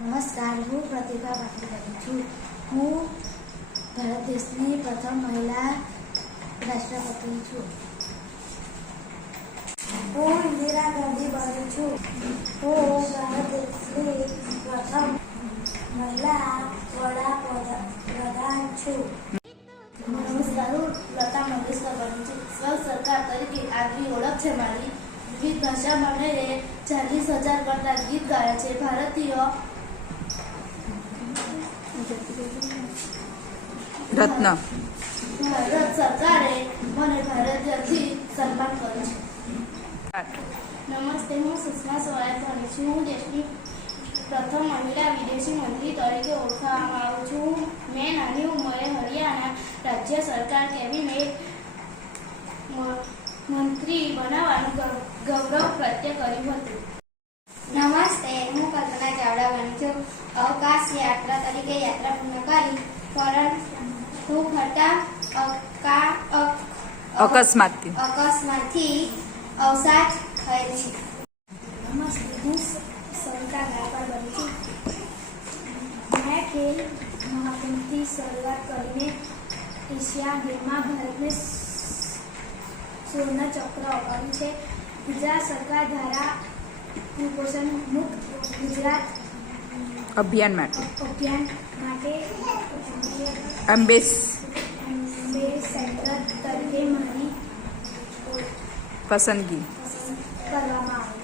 નમસ્કાર, હું પ્રતિભા પાટીલ છું. હું ભારત દેશની પ્રથમ મહિલા રાષ્ટ્રપતિ છું. હું ઇન્દિરા ગાંધી બની છું. હું ભારત દેશની પ્રથમ મહિલા વડાપ્રધાન છું. નમસ્કાર, હું લતા મંગેશકર બની છું. સ્વ સરકાર તરીકે આગવી ઓળખ છે મારી. વિવિધ ભાષામાં મેં 40,000 કરતા ગીત ગાયા છે. રત્ન ભારત સરકારે મને ભારતીયથી સન્માન કર્યું છે. નમસ્તે, હું સુષ્મા સ્વરાજ ભણી છું. હું દેશની પ્રથમ મહિલા વિદેશી મંત્રી તરીકે ઓળખાવામાં આવું છું. મેં નાની ઉંમરે હરિયાણા રાજ્ય સરકાર કેબિનેટ મંત્રી બનાવવાનું ગૌરવ પ્રત્યે કર્યું હતું. નમસ્તે, હું કલ્પના ચાવડા બની છું. અવકાશ યાત્રા તરીકે યાત્રા પૂર્ણ કરી, પરંતુ ફરતા અકસ્માતથી અવસાદ થયેલ છે. નમસ્તે, હું સવિતા ગાયકવાડ બની છું. મેં ખેલ મહાકુંભથી શરૂઆત કરીને એશિયા ગેમમાં ભારતને સુવર્ણ ચક્ર અપાવ્યું છે. ગુજરાત સરકાર દ્વારા કુપોષણ મુક્ત ગુજરાત અભિયાન માટે અંબે સેન્ટર તરીકે મારી પસંદગી કરવામાં આવી.